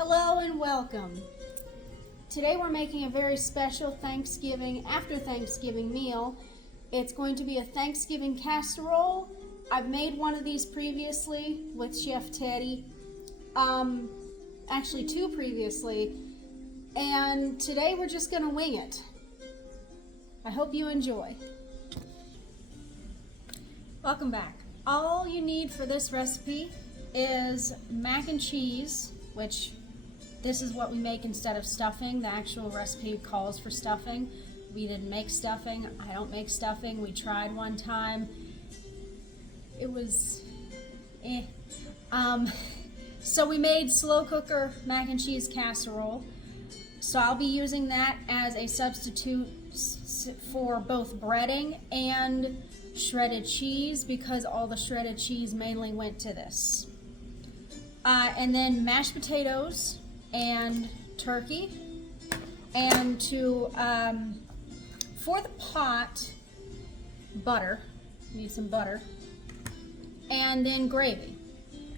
Hello and welcome. Today we're making a very special after Thanksgiving meal. It's going to be a Thanksgiving casserole. I've made one of these previously with Chef Teddy. Actually two previously. And today we're just going to wing it. I hope you enjoy. Welcome back. All you need for this recipe is mac and cheese, which this is what we make instead of stuffing. The actual recipe calls for stuffing. We didn't make stuffing. I don't make stuffing. We tried one time. It was so we made slow cooker mac and cheese casserole. So I'll be using that as a substitute for both breading and shredded cheese because all the shredded cheese mainly went to this. And then mashed potatoes and turkey, and for the pot, butter. You need some butter, and then gravy.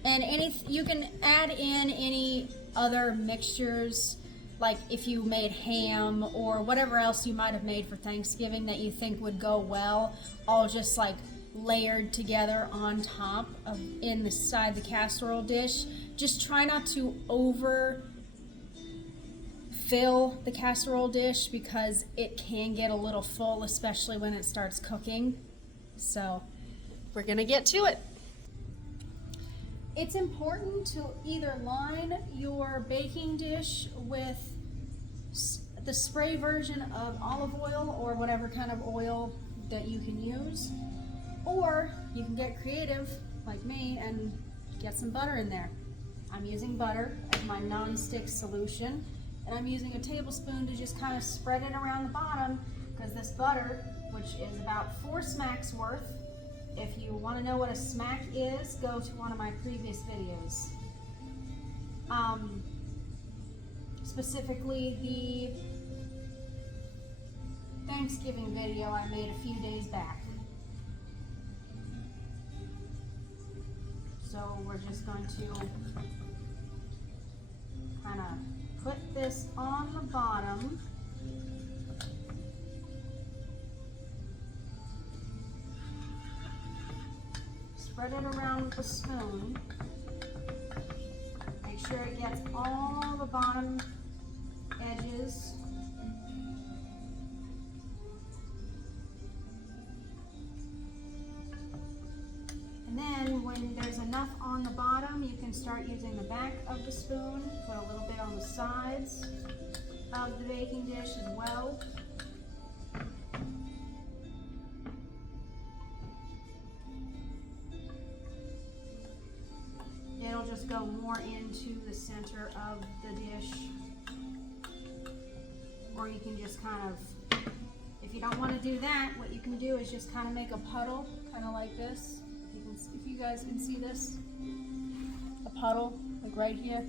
And you can add in any other mixtures, like if you made ham or whatever else you might have made for Thanksgiving that you think would go well, all just like layered together on top of inside the casserole dish. Just try not to overfill the casserole dish because it can get a little full, especially when it starts cooking. So we're gonna get to it. It's important to either line your baking dish with the spray version of olive oil or whatever kind of oil that you can use, or you can get creative like me and get some butter in there. I'm using butter as my non-stick solution, and I'm using a tablespoon to just kind of spread it around the bottom because this butter, which is about 4 smacks worth. If you want to know what a smack is, go to one of my previous videos. Specifically the Thanksgiving video I made a few days back. So we're just going to kind of put this on the bottom. Spread it around with a spoon. Make sure it gets all the bottom edges. And then when there's enough on the bottom, you can start using the back of the spoon. Put a little bit on the sides of the baking dish as well. It'll just go more into the center of the dish. Or you can just kind of, if you don't want to do that, what you can do is just kind of make a puddle, kind of like this. If you guys can see this, a puddle, like right here.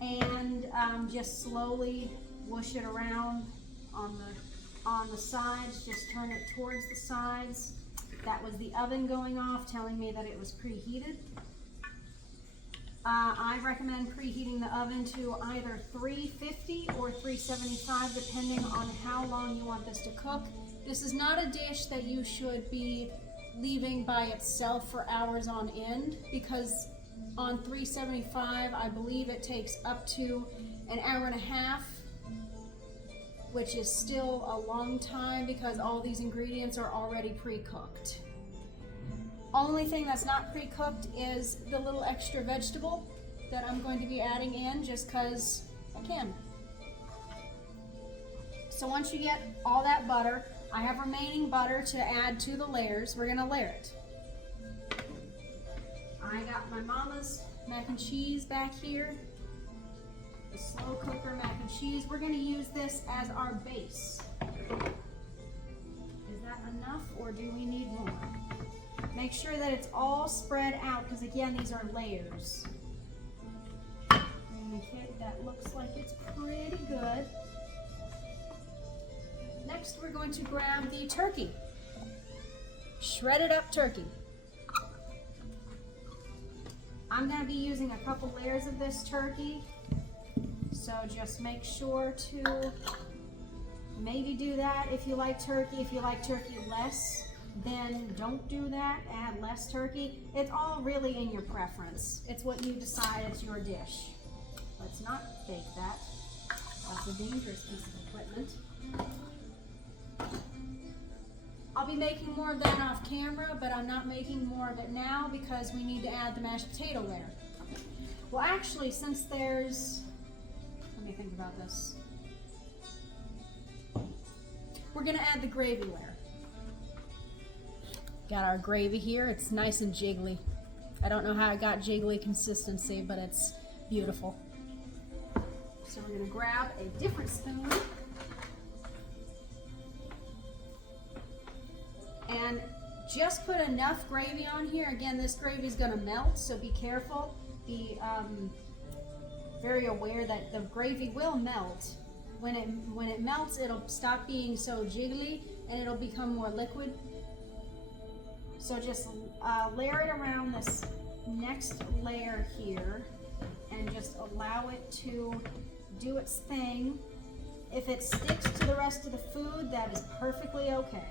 And just slowly whoosh it around on the sides. Just turn it towards the sides. That was the oven going off, telling me that it was preheated. I recommend preheating the oven to either 350 or 375, depending on how long you want this to cook. This is not a dish that you should be leaving by itself for hours on end, because on 375, I believe it takes up to an hour and a half, which is still a long time because all these ingredients are already pre-cooked. Only thing that's not pre-cooked is the little extra vegetable that I'm going to be adding in just because I can. So once you get all that butter, I have remaining butter to add to the layers. We're gonna layer it. I got my mama's mac and cheese back here. The slow cooker mac and cheese. We're gonna use this as our base. Is that enough or do we need more? Make sure that it's all spread out because again, these are layers. Okay, that looks like it's pretty good. Next, we're going to grab the turkey. Shredded up turkey. I'm going to be using a couple layers of this turkey, so just make sure to maybe do that if you like turkey. If you like turkey less, then don't do that. Add less turkey. It's all really in your preference. It's what you decide. It's your dish. Let's not bake that. That's a dangerous piece of equipment. I'll be making more of that off camera, but I'm not making more of it now because we need to add the mashed potato layer. Well, actually, since there's, let me think about this. We're gonna add the gravy layer. Got our gravy here. It's nice and jiggly. I don't know how I got jiggly consistency, but it's beautiful. So we're gonna grab a different spoon and just put enough gravy on here. Again, this gravy is gonna melt, so be careful. Be very aware that the gravy will melt. When it melts, it'll stop being so jiggly and it'll become more liquid. So just layer it around this next layer here and just allow it to do its thing. If it sticks to the rest of the food, that is perfectly okay.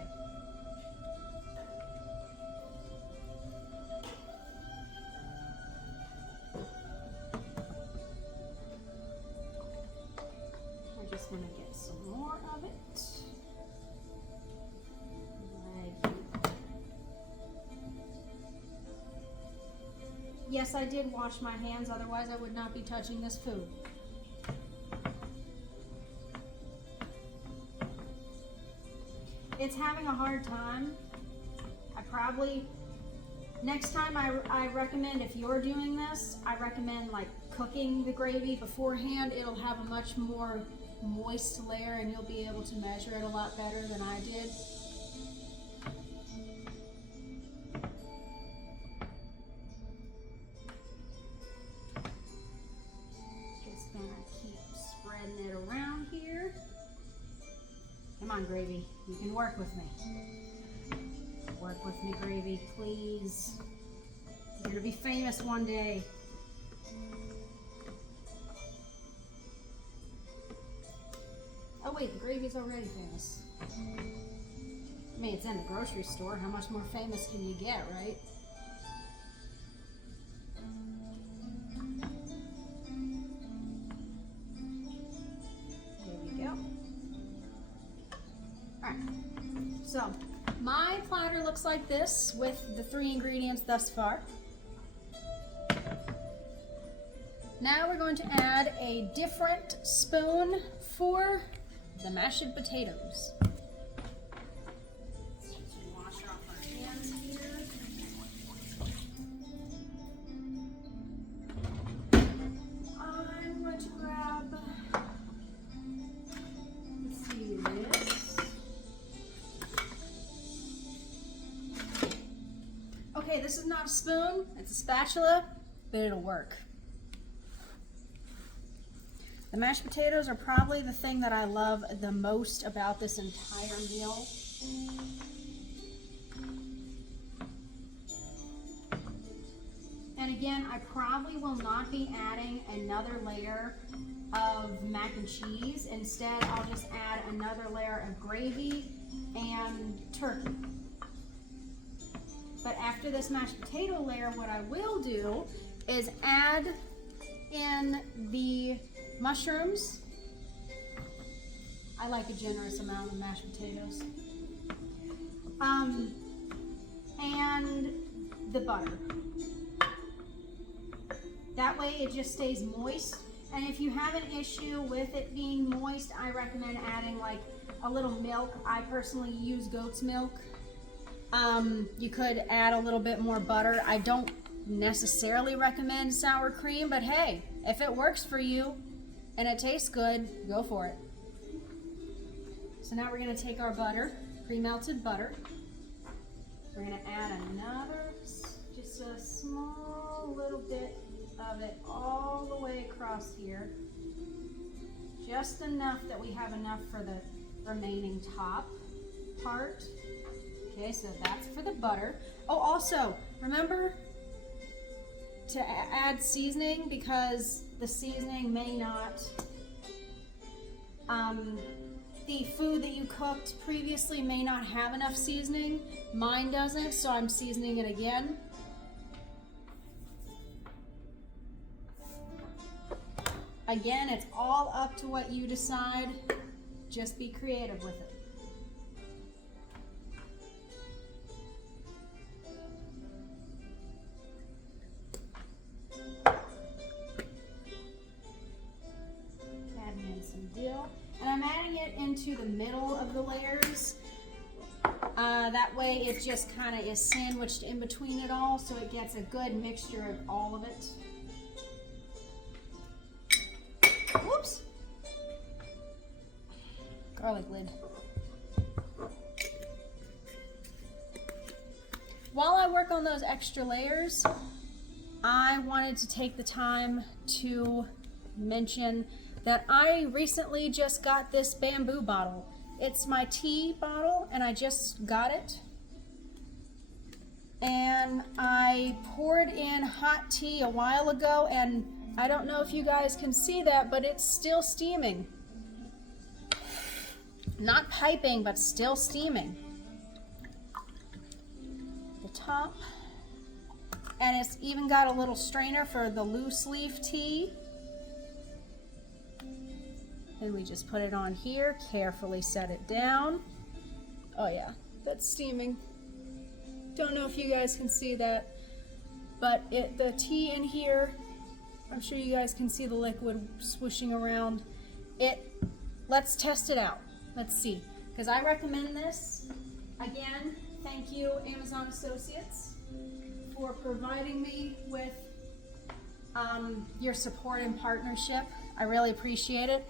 I just want to get some more of it. Yes, I did wash my hands, otherwise I would not be touching this food. It's having a hard time. Next time I recommend, if you're doing this, I recommend like cooking the gravy beforehand. It'll have a much more moist layer and you'll be able to measure it a lot better than I did. It around here. Come on, gravy. You can work with me. Work with me, gravy, please. You're gonna be famous one day. Oh wait, the gravy's already famous. I mean, it's in the grocery store. How much more famous can you get, right? So, my platter looks like this with the 3 ingredients thus far. Now we're going to add a different spoon for the mashed potatoes. Let's wash off our hands here. I'm going to grab, let's see this. Okay, this is not a spoon, it's a spatula, but it'll work. The mashed potatoes are probably the thing that I love the most about this entire meal. And again, I probably will not be adding another layer of mac and cheese. Instead, I'll just add another layer of gravy and turkey. But after this mashed potato layer, what I will do is add in the mushrooms. I like a generous amount of mashed potatoes. And the butter. That way it just stays moist. And if you have an issue with it being moist, I recommend adding like a little milk. I personally use goat's milk. You could add a little bit more butter. I don't necessarily recommend sour cream, but hey, if it works for you and it tastes good, go for it. So now we're going to take our butter, pre-melted butter. We're going to add another, just a small little bit of it all the way across here. Just enough that we have enough for the remaining top part. Okay, so that's for the butter. Oh, also, remember to add seasoning because the seasoning may not, the food that you cooked previously may not have enough seasoning. Mine doesn't, so I'm seasoning it again. Again, it's all up to what you decide. Just be creative with it. Adding in some dill. And I'm adding it into the middle of the layers. That way it just kind of is sandwiched in between it all, so it gets a good mixture of all of it. Whoops! Garlic lid. While I work on those extra layers, I wanted to take the time to mention that I recently just got this bamboo bottle. It's my tea bottle and I just got it. And I poured in hot tea a while ago, and I don't know if you guys can see that, but it's still steaming. Not piping, but still steaming. The top. And it's even got a little strainer for the loose leaf tea. And we just put it on here, carefully set it down. Oh yeah, that's steaming. Don't know if you guys can see that, but the tea in here, I'm sure you guys can see the liquid swooshing around. Let's test it out. Let's see, because I recommend this. Again, thank you, Amazon Associates, for providing me with your support and partnership. I really appreciate it.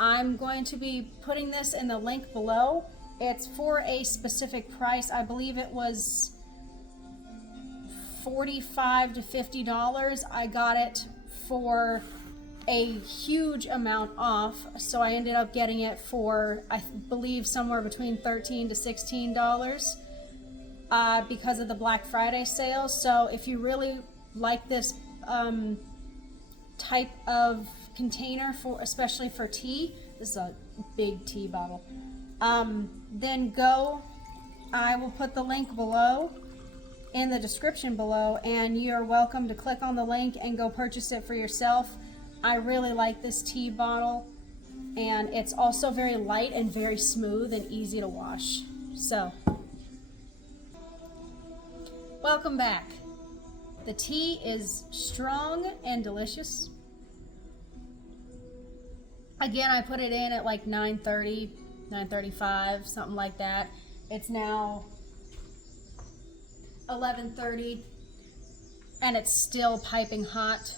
I'm going to be putting this in the link below. It's for a specific price. I believe it was $45 to $50. I got it for a huge amount off, so I ended up getting it for, I believe, somewhere between $13 to $16 because of the Black Friday sale. So if you really like this type of container, especially for tea, this is a big tea bottle, then I will put the link below in the description below, and you're welcome to click on the link and go purchase it for yourself. I really like this tea bottle, and it's also very light and very smooth and easy to wash. So, welcome back. The tea is strong and delicious. Again, I put it in at like 9:30, 9:35, something like that. It's now 11:30 and it's still piping hot.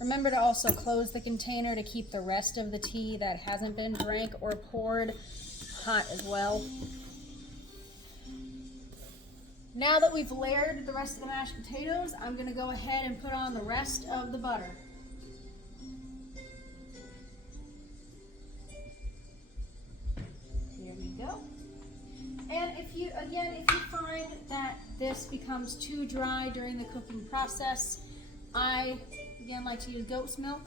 Remember to also close the container to keep the rest of the tea that hasn't been drank or poured hot as well. Now that we've layered the rest of the mashed potatoes, I'm going to go ahead and put on the rest of the butter. Here we go. And if you find that this becomes too dry during the cooking process, I again like to use goat's milk.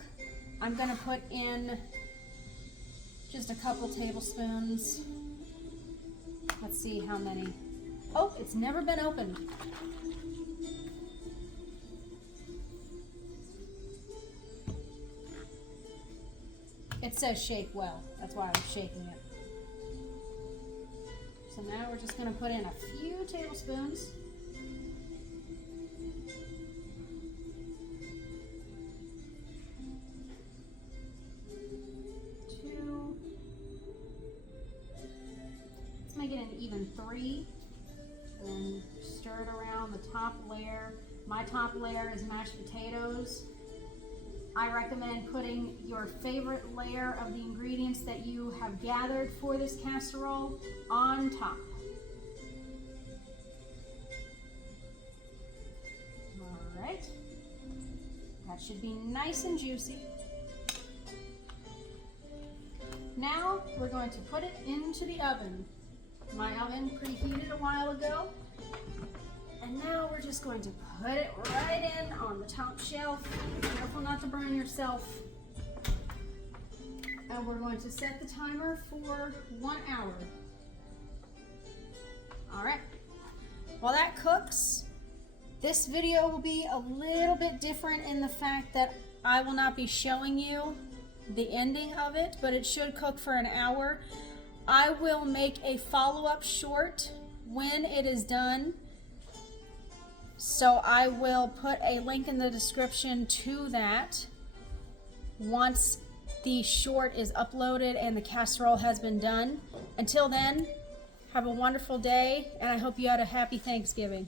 I'm going to put in just a couple tablespoons. Let's see how many. Oh, it's never been opened. It says shake well. That's why I'm shaking it. So now we're just going to put in a few tablespoons. Two. Let's make it an even 3. And stir it around the top layer. My top layer is mashed potatoes. I recommend putting your favorite layer of the ingredients that you have gathered for this casserole on top. All right. That should be nice and juicy. Now we're going to put it into the oven. My oven preheated a while ago, And now we're just going to put it right in on the top shelf. Be careful not to burn yourself. And we're going to set the timer for 1 hour. All right, while that cooks, this video will be a little bit different in the fact that I will not be showing you the ending of it, but it should cook for an hour. I will make a follow-up short when it is done. So I will put a link in the description to that once the short is uploaded and the casserole has been done. Until then, have a wonderful day, and I hope you had a happy Thanksgiving.